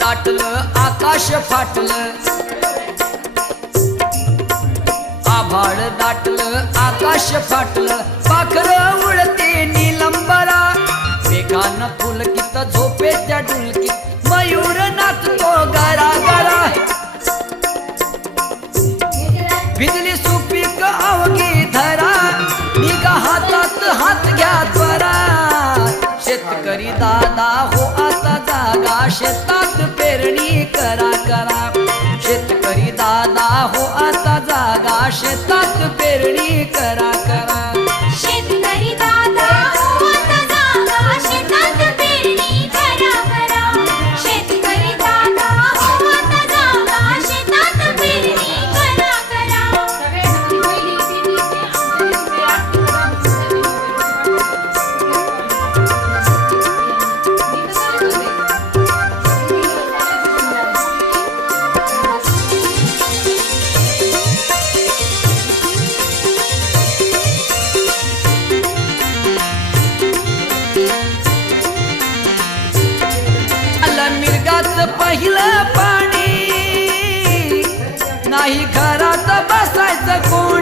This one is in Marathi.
दाटलं आकाश फाटलं, आभाळ दाटलं आकाश फाटलं, पाखरं उडते निलंबरा, वेगानं पुलकित झोपेच्या डुलकीत मयूर नाचतो गरा गरा, भिजली सुपीक अवघी धरा, निघा हातात हात घ्या त्वरा, शेतकरी दादा हो आता जागा, शेतात पेरणी करा करा, शेतकरी दादा हो आता जागा, शेतात पेरणी करा करा, शेतकरी दादा हो आता जागा, शेतात पेरणी करा करा, शेतकरी दादा हो आता जागा, शेतात पेरणी करा करा. मिरगाचं पहिलं पाणी, नाही घरात बसायचं कोणी.